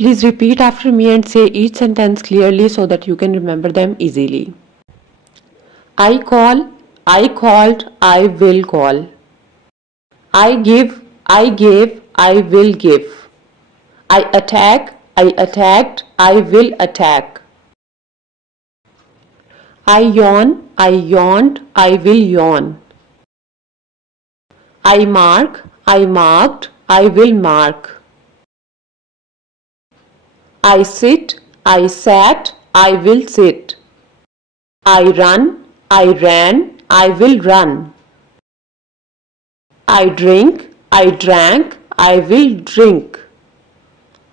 Please repeat after me and say each sentence clearly so that you can remember them easily. I call, I called, I will call. I give, I gave, I will give. I attack, I attacked, I will attack. I yawn, I yawned, I will yawn. I mark, I marked, I will mark. I sit, I sat, I will sit. I run, I ran, I will run. I drink, I drank, I will drink.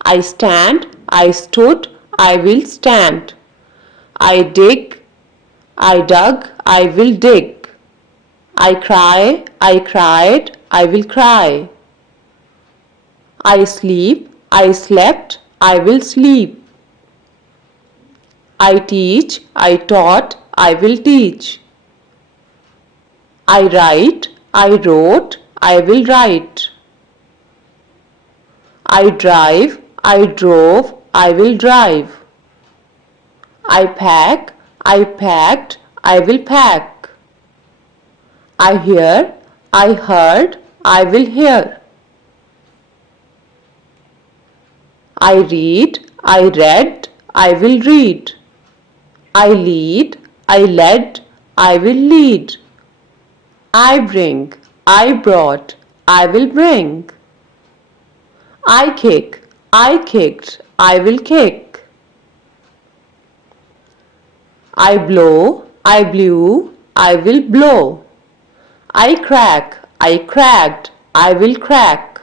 I stand, I stood, I will stand. I dig, I dug, I will dig. I cry, I cried, I will cry. I sleep, I slept, I will sleep. I teach, I taught, I will teach. I write, I wrote, I will write. I drive, I drove, I will drive. I pack, I packed, I will pack. I hear, I heard, I will hear. I read, I read, I will read. I lead, I led, I will lead. I bring, I brought, I will bring. I kick, I kicked, I will kick. I blow, I blew, I will blow. I crack, I cracked, I will crack.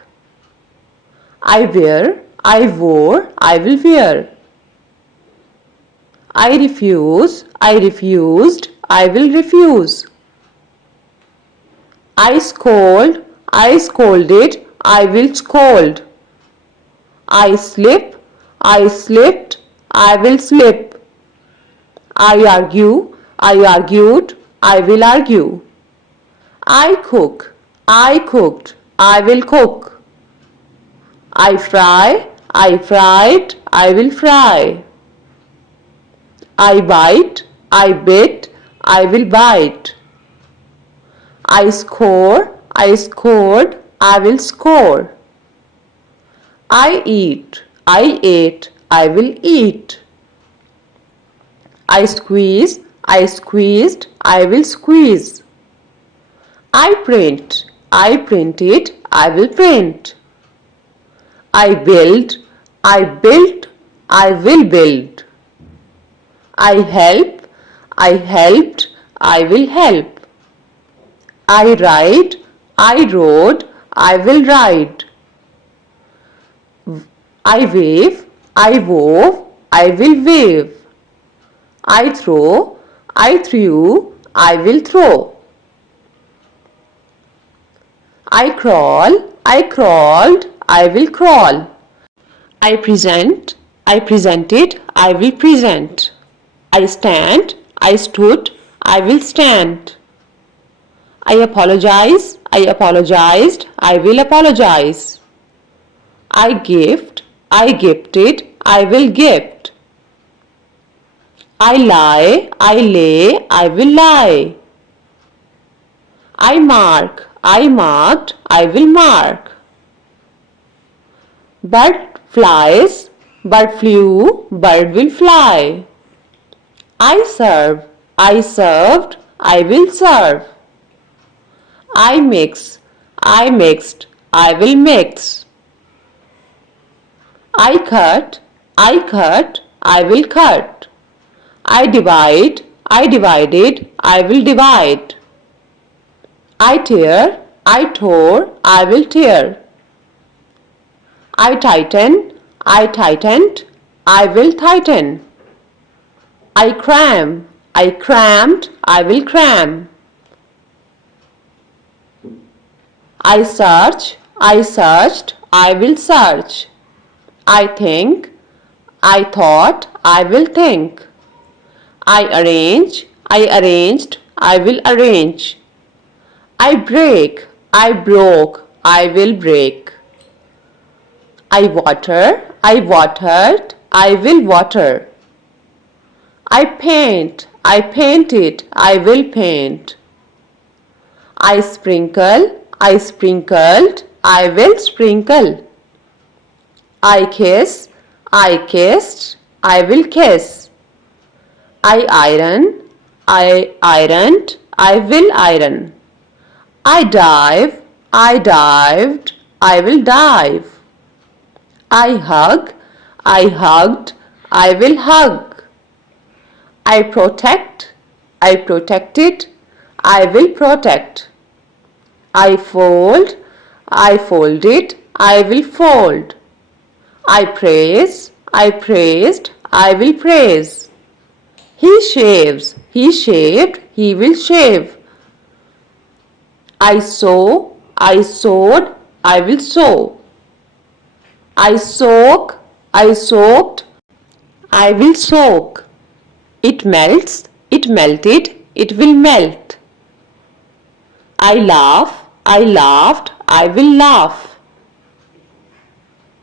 I wear, I wore, I will wear. I refuse, I refused, I will refuse. I scold, I scolded, I will scold. I slip, I slipped, I will slip. I argue, I argued, I will argue. I cook, I cooked, I will cook. I fry, I fried, I will fry. I bite, I bit, I will bite. I score, I scored, I will score. I eat, I ate, I will eat. I squeeze, I squeezed, I will squeeze. I print, I printed, I will print. I build, I built, I will build. I help, I helped, I will help. I ride, I rode, I will ride. I wave, I wove, I will wave. I throw, I threw, I will throw. I crawl, I crawled, I will crawl. I present, I presented, I will present. I stand, I stood, I will stand. I apologize, I apologized, I will apologize. I gift, I gifted, I will gift. I lie, I lay, I will lie. I mark, I marked, I will mark. Bird flies, bird flew, bird will fly. I serve, I served, I will serve. I mix, I mixed, I will mix. I cut, I will cut. I divide, I divided, I will divide. I tear, I tore, I will tear. I tighten, I tightened, I will tighten. I cram, I crammed, I will cram. I search, I searched, I will search. I think, I thought, I will think. I arrange, I arranged, I will arrange. I break, I broke, I will break. I water, I watered, I will water. I paint, I painted, I will paint. I sprinkle, I sprinkled, I will sprinkle. I kiss, I kissed, I will kiss. I iron, I ironed, I will iron. I dive, I dived, I will dive. I hug, I hugged, I will hug. I protect, I protected, I will protect. I fold, I folded, I will fold. I praise, I praised, I will praise. He shaves, he shaved, he will shave. I sew, I sewed, I will sew. I soak, I soaked, I will soak. It melts, it melted, it will melt. I laugh, I laughed, I will laugh.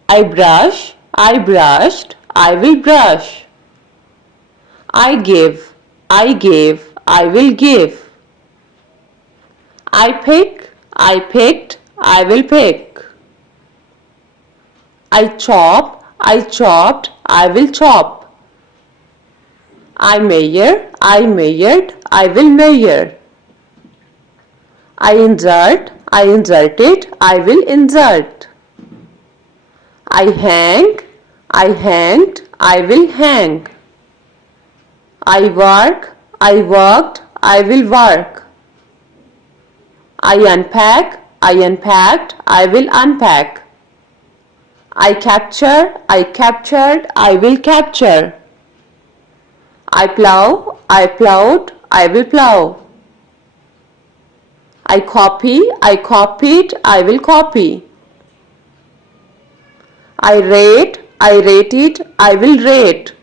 I brush, I brushed, I will brush. I give, I gave, I will give. I pick, I picked, I will pick. I chop, I chopped, I will chop. I measure, I measured, I will measure. I insert, I inserted, I will insert. I hang, I hanged, I will hang. I work, I worked, I will work. I unpack, I unpacked, I will unpack. I capture, I captured, I will capture. I plow, I plowed, I will plow. I copy, I copied, I will copy. I rate, I rated, I will rate.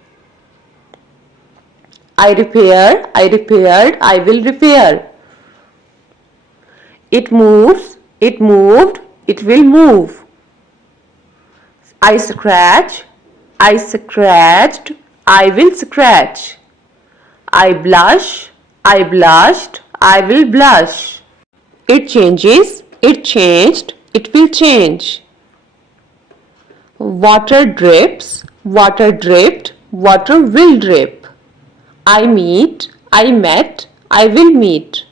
I repair, I repaired, I will repair. It moves, it moved, it will move. I scratch, I scratched, I will scratch. I blush, I blushed, I will blush. It changes, it changed, it will change. Water drips, water dripped, water will drip. I meet, I met, I will meet.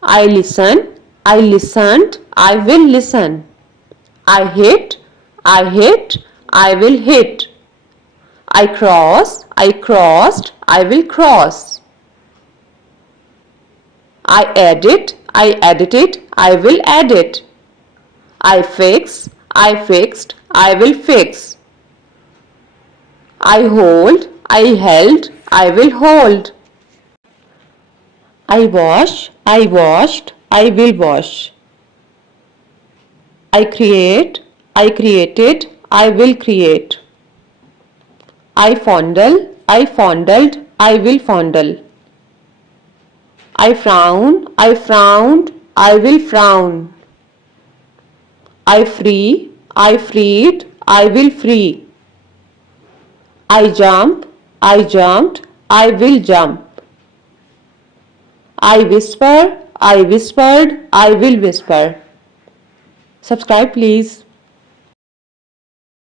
I listen, I listened, I will listen. I hit, I will hit. I cross, I crossed, I will cross. I edit, I edited, I will edit. I fix, I fixed, I will fix. I hold, I held, I will hold. I wash, I washed, I will wash. I create, I created, I will create. I fondle, I fondled, I will fondle. I frown, I frowned, I will frown. I free, I freed, I will free. I jump, I jumped, I will jump. I whisper, I whispered, I will whisper. Subscribe please.